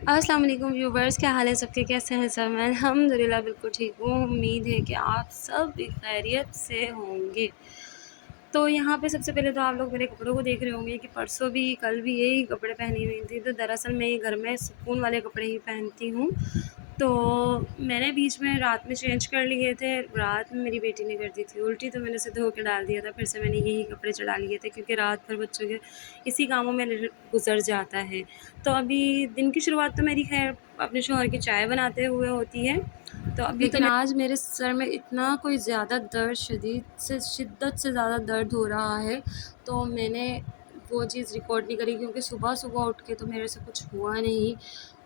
अस्सलाम वालेकुम व्यूवर्स, क्या हाल है सबके? कैसे हैं सब? मैं अल्हम्दुलिल्लाह बिल्कुल ठीक हूँ। उम्मीद है कि आप सब भी खैरियत से होंगे। तो यहाँ पे सबसे पहले तो आप लोग मेरे कपड़ों को देख रहे होंगे कि परसों भी कल भी यही कपड़े पहनी हुई थी। तो दरअसल मैं ये घर में सुकून वाले कपड़े ही पहनती हूँ। तो मैंने बीच में रात में चेंज कर लिए थे। रात में मेरी बेटी ने कर दी थी उल्टी, तो मैंने उसे धो के डाल दिया था। फिर से मैंने यही कपड़े चढ़ा लिए थे क्योंकि रात भर बच्चों के इसी कामों में गुज़र जाता है। तो अभी दिन की शुरुआत तो मेरी खैर अपने शौहर की चाय बनाते हुए होती है। तो अभी तो आज मेरे सर में इतना कोई ज़्यादा दर्द, शिद्दत से ज़्यादा दर्द हो रहा है, तो मैंने वो चीज़ रिकॉर्ड नहीं करी क्योंकि सुबह उठ के तो मेरे से कुछ हुआ नहीं।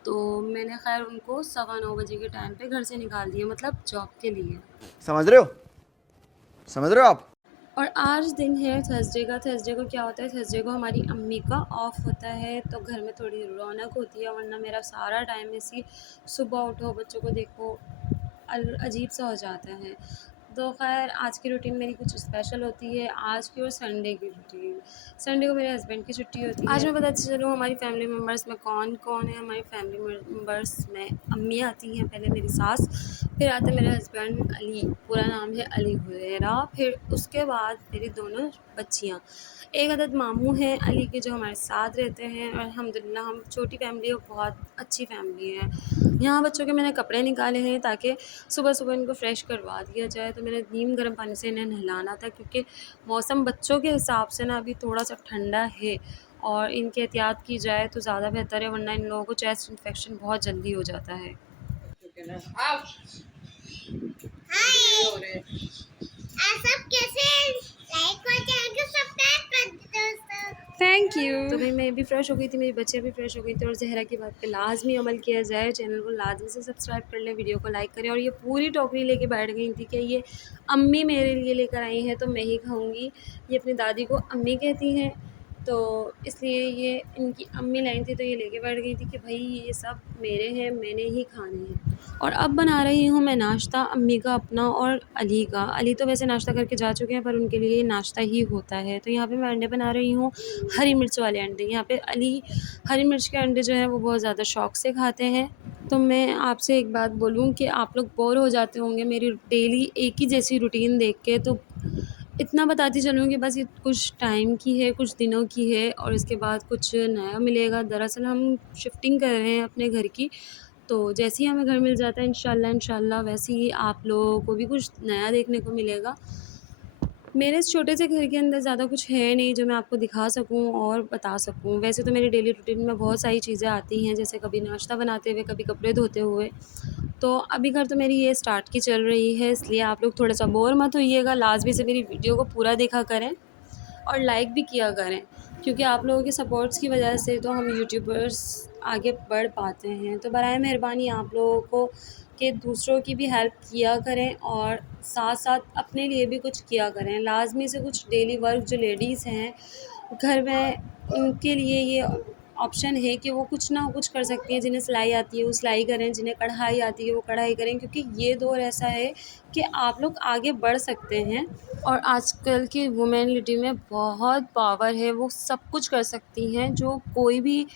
तो मैंने खैर उनको 9:15 बजे के टाइम पे घर से निकाल दिया, मतलब जॉब के लिए। समझ रहे हो? समझ रहे हो आप? और आज दिन है थर्सडे का। थर्सडे को क्या होता है, थर्सडे को हमारी अम्मी का ऑफ होता है, तो घर में थोड़ी रौनक होती है। वरना मेरा सारा टाइम ऐसी सुबह उठो बच्चों को देखो अजीब सा हो जाता है। तो ख़ैर आज की रूटीन मेरी कुछ स्पेशल होती है, आज की और संडे की रूटीन। संडे को मेरे हस्बैंड की छुट्टी होती है। आज मैं बताती चलूँ हमारी फैमिली मेम्बर्स में कौन-कौन है। हमारी फैमिली मेम्बर्स में अम्मी आती हैं, पहले मेरी सास, फिर आते हैं मेरे हस्बैंड अली, पूरा नाम है अली हुरैरा, फिर उसके बाद मेरी दोनों बच्चियाँ। एक अदद मामू हैं अली के जो हमारे साथ रहते हैं, और अल्हम्दुलिल्लाह हम छोटी फैमिली और बहुत अच्छी फैमिली है। यहाँ बच्चों के मैंने कपड़े निकाले हैं ताकि सुबह-सुबह इनको फ्रेश करवा दिया जाए। तो मैंने नीम गर्म पानी से इन्हें नहलाना था क्योंकि मौसम बच्चों के हिसाब से ना अभी थोड़ा-सा ठंडा है, और इनकी एहतियात की जाए तो ज़्यादा बेहतर है, वरना इन लोगों को चेस्ट इन्फेक्शन बहुत जल्दी हो जाता है। आप कैसे लाइक और चैनल को सब्सक्राइब कर दो दोस्तों। Thank you. तो भाई मैं भी फ्रेश हो गई थी, मेरी बच्चियाँ भी फ्रेश हो गई थी, और ज़हरा की बात पे लाज़मी अमल किया जाए। चैनल को लाज़मी से सब्सक्राइब कर लें, वीडियो को लाइक करें। और ये पूरी टोकरी लेके बैठ गई थी कि ये अम्मी मेरे लिए लेकर आई हैं तो मैं ही खाऊँगी। ये अपनी दादी को अम्मी कहती हैं, तो इसलिए ये इनकी अम्मी लाई थी, तो ये लेके बैठ गई थी कि भाई ये सब मेरे हैं, मैंने ही खाने हैं। और अब बना रही हूँ मैं नाश्ता, अम्मी का अपना और अली का। अली तो वैसे नाश्ता करके जा चुके हैं, पर उनके लिए नाश्ता ही होता है। तो यहाँ पे मैं अंडे बना रही हूँ, हरी मिर्च वाले अंडे। यहाँ पे अली हरी मिर्च के अंडे जो है वो बहुत ज़्यादा शौक़ से खाते हैं। तो मैं आपसे एक बात बोलूँ कि आप लोग बोर हो जाते होंगे मेरी डेली एक ही जैसी रूटीन देख के, तो इतना बताती चलूँ कि बस ये कुछ टाइम की है, कुछ दिनों की है, और इसके बाद कुछ नया मिलेगा। दरअसल हम शिफ्टिंग कर रहे हैं अपने घर की, तो जैसे ही हमें घर मिल जाता है इंशाल्लाह वैसे ही आप लोगों को भी कुछ नया देखने को मिलेगा। मेरे इस छोटे से घर के अंदर ज़्यादा कुछ है नहीं जो मैं आपको दिखा सकूँ और बता सकूँ। वैसे तो मेरी डेली रूटीन में बहुत सारी चीज़ें आती हैं, जैसे कभी नाश्ता बनाते हुए, कभी कपड़े धोते हुए। तो अभी घर तो मेरी ये स्टार्ट की चल रही है, इसलिए आप लोग थोड़ा-सा बोर मत होइएगा। लाज़मी से मेरी वीडियो को पूरा देखा करें और लाइक भी किया करें, क्योंकि आप लोगों के सपोर्ट्स की वजह से तो हम यूट्यूबर्स आगे बढ़ पाते हैं। तो बराए मेहरबानी आप लोगों को कि दूसरों की भी हेल्प किया करें और साथ-साथ अपने लिए भी कुछ किया करें। लाज़मी से कुछ डेली वर्क जो लेडीज़ हैं घर में, उनके लिए ये ऑप्शन है कि वो कुछ ना कुछ कर सकती हैं। जिन्हें सिलाई आती है वो सिलाई करें, जिन्हें कढ़ाई आती है वो कढ़ाई करें, क्योंकि ये दौर ऐसा है कि आप लोग आगे बढ़ सकते हैं। और आजकल की वुमेनिटी में बहुत पावर है, वो सब कुछ कर सकती हैं जो कोई भी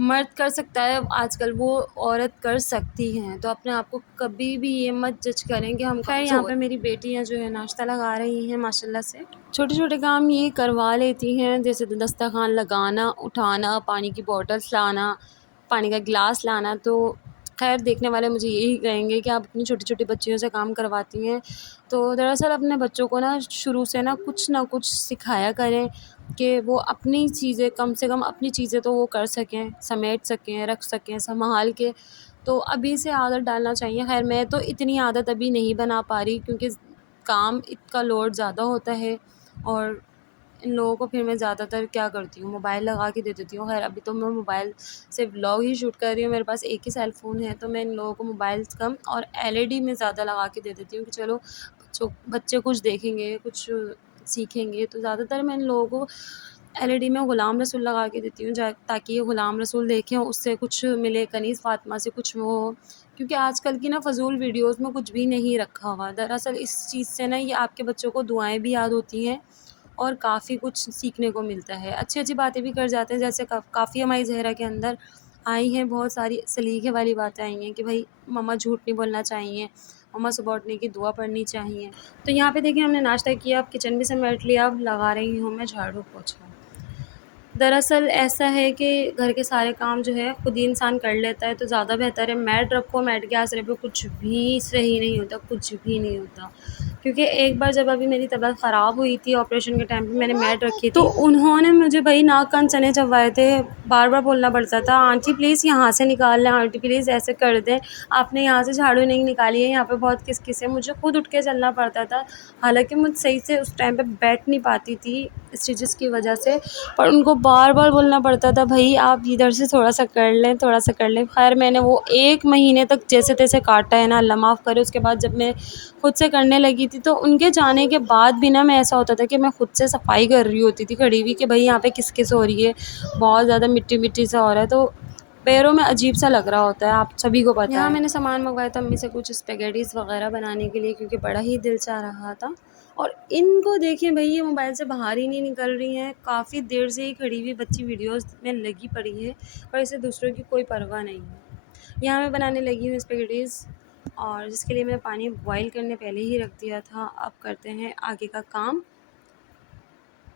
मर्द कर सकता है, आजकल वो औरत कर सकती हैं। तो अपने आप को कभी भी ये मत जज करें कि हम खैर यहाँ पे मेरी बेटियाँ जो है नाश्ता लगा रही हैं माशाल्लाह से। छोटे-छोटे काम ये करवा लेती हैं, जैसे दस्तरखान लगाना, उठाना, पानी की बॉटल्स लाना, पानी का गिलास लाना। तो खैर देखने वाले मुझे यही कहेंगे कि आप अपनी छोटी-छोटी बच्चियों से काम करवाती हैं। तो दरअसल अपने बच्चों को ना शुरू से ना कुछ सिखाया करें कि वो अपनी चीज़ें, कम से कम अपनी चीज़ें तो वो कर सकें, समेट सकें, रख सकें सँभाल के। तो अभी से आदत डालना चाहिए। ख़ैर मैं तो इतनी आदत अभी नहीं बना पा रही क्योंकि काम का लोड ज़्यादा होता है, और इन लोगों को फिर मैं ज़्यादातर क्या करती हूँ, मोबाइल लगा के दे देती हूँ। ख़ैर अभी तो मैं मोबाइल से व्लॉग ही शूट कर रही हूँ, मेरे पास एक ही सेल फ़ोन है, तो मैं इन लोगों को मोबाइल कम और एलईडी में ज़्यादा लगा के दे देती हूँ कि चलो बच्चे कुछ देखेंगे, कुछ सीखेंगे। तो ज़्यादातर मैं इन लोगों को एलईडी में गुलाम रसूल लगा के देती हूँ ताकि ये गुलाम रसूल देखें, उससे कुछ मिले, कनीज़ फ़ातिमा से कुछ वो हो। क्योंकि आजकल की ना फ़ज़ूल वीडियोज़ में कुछ भी नहीं रखा हुआ। दरअसल इस चीज़ से ना ये आपके बच्चों को दुआएँ भी याद होती हैं और काफ़ी कुछ सीखने को मिलता है। अच्छी-अच्छी बातें भी कर जाते हैं, जैसे काफ़ी हमारी ज़हरा के अंदर आई हैं, बहुत सारी सलीके वाली बातें आई हैं कि भाई मम्मा झूठ नहीं बोलना चाहिए, मम्मा सुबह उठने की दुआ पढ़नी चाहिए। तो यहाँ पे देखिए हमने नाश्ता किया, अब किचन भी समेट लिया, अब लगा रही हूँ मैं झाड़ू पोछा। दरअसल ऐसा है कि घर के सारे काम जो है खुद ही इंसान कर लेता है तो ज़्यादा बेहतर है। मैट रखो, मैट के आसरे पे कुछ भी सही नहीं होता, कुछ भी नहीं होता। क्योंकि एक बार जब अभी मेरी तबीयत ख़राब हुई थी ऑपरेशन के टाइम पे, मैंने मैट रखी थी, तो उन्होंने मुझे भाई नाक कान चने चबवाए थे। बार-बार बोलना पड़ता था, आंटी प्लीज़ यहाँ से निकाल लें, आंटी प्लीज़ ऐसे कर दें, आपने यहाँ से झाड़ू नहीं निकाली है, यहाँ पे बहुत किस-किस है। मुझे खुद उठ के चलना पड़ता था। हालाँकि मुझ सही से उस टाइम पे बैठ नहीं पाती थी स्टिचेस की वजह से, पर उनको बार-बार बोलना पड़ता था, भई आप इधर से थोड़ा-सा कर लें, थोड़ा-सा कर लें। ख़ैर मैंने वो 1 महीने तक जैसे-तैसे काटा है ना, अल्लाह माफ़ करे। उसके बाद जब मैं खुद से करने लगी थी, तो उनके जाने के बाद भी ना मैं ऐसा होता था कि मैं खुद से सफाई कर रही होती थी खड़ी हुई कि भई यहाँ पे किस-किस हो रही है, बहुत ज़्यादा मिट्टी-मिट्टी सा हो रहा है, तो पैरों में अजीब-सा लग रहा होता है, आप सभी को पता है। यहाँ मैंने सामान मँगवाया था अम्मी से कुछ स्पेगेटीज़ वग़ैरह बनाने के लिए, क्योंकि बड़ा ही दिल चाह रहा था। और इनको देखिए भई, ये मोबाइल से बाहर ही नहीं निकल रही हैं, काफ़ी देर से ही खड़ी हुई बच्ची वीडियोज़ में लगी पड़ी है, पर इसे दूसरों की कोई परवाह नहीं है। यहाँ मैं बनाने लगी हूँ स्पेगेटीज़, और जिसके लिए मैंने पानी बॉयल करने पहले ही रख दिया था। अब करते हैं आगे का काम।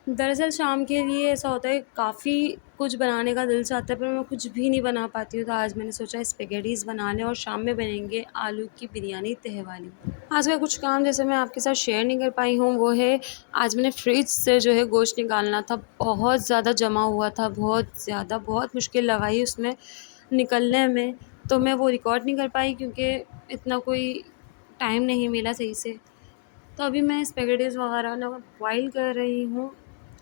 दरअसल शाम के लिए ऐसा होता है, काफ़ी कुछ बनाने का दिल चाहता है पर मैं कुछ भी नहीं बना पाती हूँ, तो आज मैंने सोचा स्पेगेटीज़ बना लें और शाम में बनेंगे आलू की बिरयानी तह वाली। आज का कुछ काम जैसे मैं आपके साथ शेयर नहीं कर पाई हूँ, वो है आज मैंने फ्रिज से जो है गोश्त निकालना था, बहुत ज़्यादा जमा हुआ था, बहुत ज़्यादा, बहुत मुश्किल लगाई उसमें निकलने में, तो मैं वो रिकॉर्ड नहीं कर पाई क्योंकि इतना कोई टाइम नहीं मिला सही से। तो अभी मैं स्पेगेटीज़ वगैरह ना बॉयल कर रही हूँ,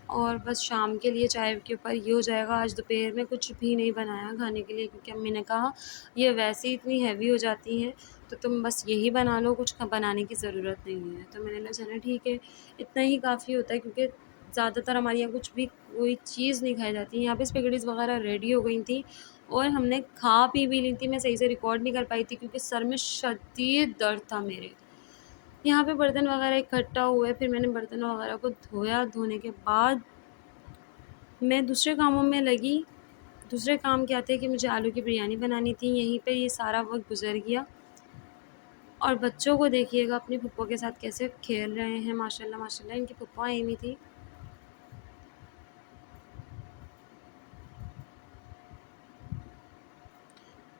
और बस शाम के लिए चाय के ऊपर ये हो जाएगा। आज दोपहर में कुछ भी नहीं बनाया खाने के लिए, क्योंकि अम्मी ने कहा ये वैसे ही इतनी हैवी हो जाती हैं, तो तुम बस यही बना लो, कुछ बनाने की ज़रूरत नहीं है। तो मैंने कहा चलो ठीक है, इतना ही काफ़ी होता है, क्योंकि ज़्यादातर हमारे यहाँ कुछ भी कोई चीज़ नहीं खाई जाती। यहाँ पे स्पेगेटीज़ वगैरह रेडी हो गई थी और हमने खा पी भी ली थी। मैं सही से रिकॉर्ड नहीं कर पाई थी क्योंकि सर में शदीद दर्द था मेरे। यहाँ पे बर्तन वगैरह इकट्ठा हुए, फिर मैंने बर्तन वगैरह को धोया। धोने के बाद मैं दूसरे कामों में लगी। दूसरे काम क्या थे कि मुझे आलू की बिरयानी बनानी थी, यहीं पे ये सारा वक्त गुजर गया। और बच्चों को देखिएगा अपनी फूफो के साथ कैसे खेल रहे हैं, माशाल्लाह माशाल्लाह। इनकी फूफो आई हुई थी।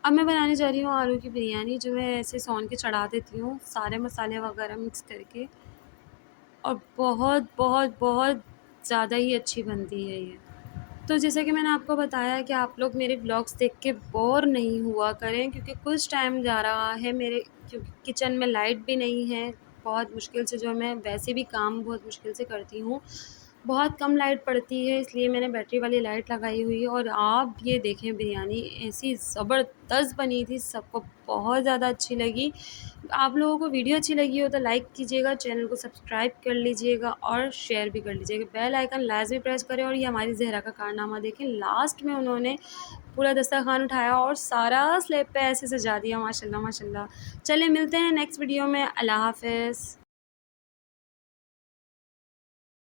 अब मैं बनाने जा रही हूँ आलू की बिरयानी, जो मैं ऐसे सौन के चढ़ा देती हूँ सारे मसाले वगैरह मिक्स करके, और बहुत बहुत बहुत ज़्यादा ही अच्छी बनती है ये। तो जैसा कि मैंने आपको बताया कि आप लोग मेरे व्लॉग्स देख के बोर नहीं हुआ करें, क्योंकि कुछ टाइम जा रहा है मेरे, क्योंकि किचन में लाइट भी नहीं है। बहुत मुश्किल से, जो मैं वैसे भी काम बहुत मुश्किल से करती हूँ, बहुत कम लाइट पड़ती है, इसलिए मैंने बैटरी वाली लाइट लगाई हुई है। और आप ये देखें, बिरयानी ऐसी ज़बरदस्त बनी थी, सबको बहुत ज़्यादा अच्छी लगी। आप लोगों को वीडियो अच्छी लगी हो तो लाइक कीजिएगा, चैनल को सब्सक्राइब कर लीजिएगा और शेयर भी कर लीजिएगा। बेल आइकन लाज़मी प्रेस करें। और ये हमारी ज़हरा का कारनामा देखें, लास्ट में उन्होंने पूरा दस्तरखान उठाया और सारा स्लैब पे ऐसे सजा दिया, माशाल्लाह माशाल्लाह। चलें मिलते हैं नेक्स्ट वीडियो में। अल्लाह हाफ़िज़।